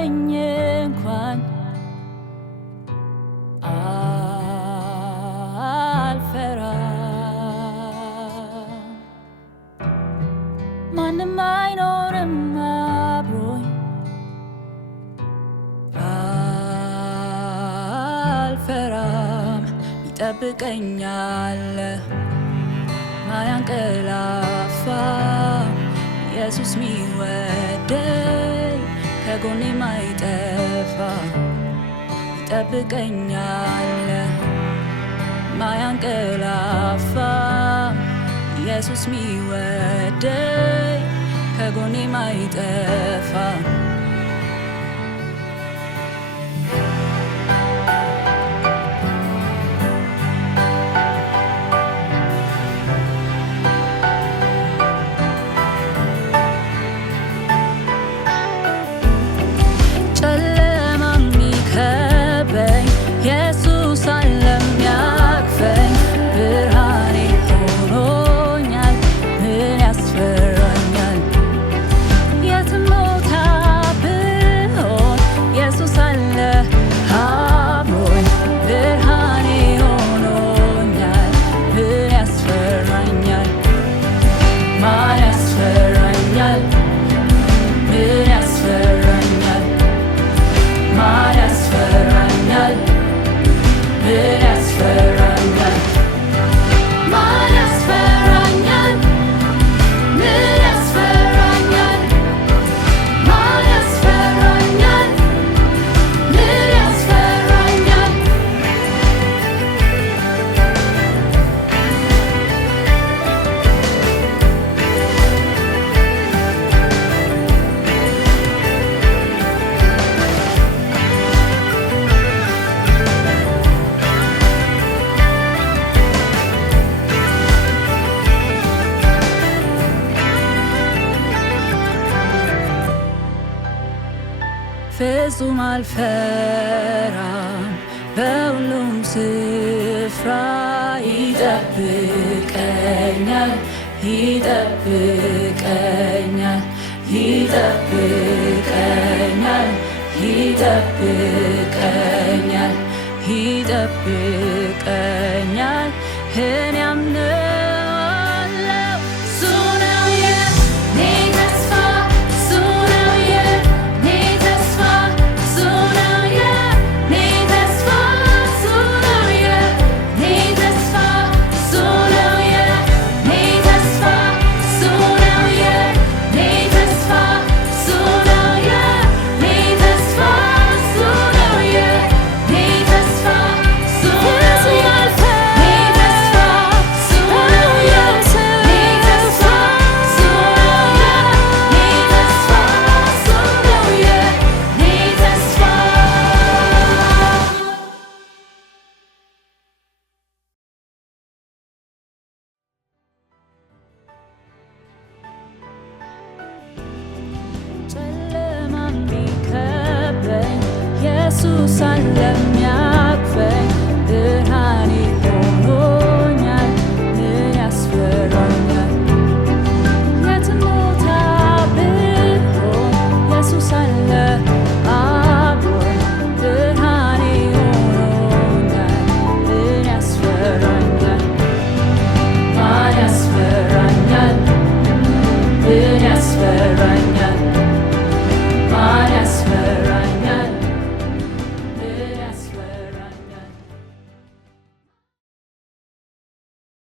ቢከበኝ እንኳን አልፈራም። ማንም አይኖርም አብሮኝ አልፈራም። ይጠብቀኛል ማያንቀላፋ ኢየሱስ ሚወደኝ ከጎኔ ማይጠፋ። ይጠብቀኛል ማያንቀላፋ ኢየሱስ ሚወደኝ ከጎኔ ማይጠፋ። ፍጹም አልፈራም በሁሉም ስፍራ። ይጠብቀኛል ይጠብቀኛል ይጠብቀኛል ይጠብቀኛል ይጠብቀኛል። እኔ አምነዋለሁ እሱ ነው የኔ ተስፋ እሱ ነው የኔ ተስፋ እሱ ነው የኔ ተስፋ እሱ ነው የኔ ተስፋ እሱ ነው የኔ ተስፋ እሱ ነው የኔ ተስፋ እሱ ነው የኔ ተስፋ እሱ ነው የኔ ተስፋ እሱ ጨለማም ቢከበኝ ኢየሱስ አለ።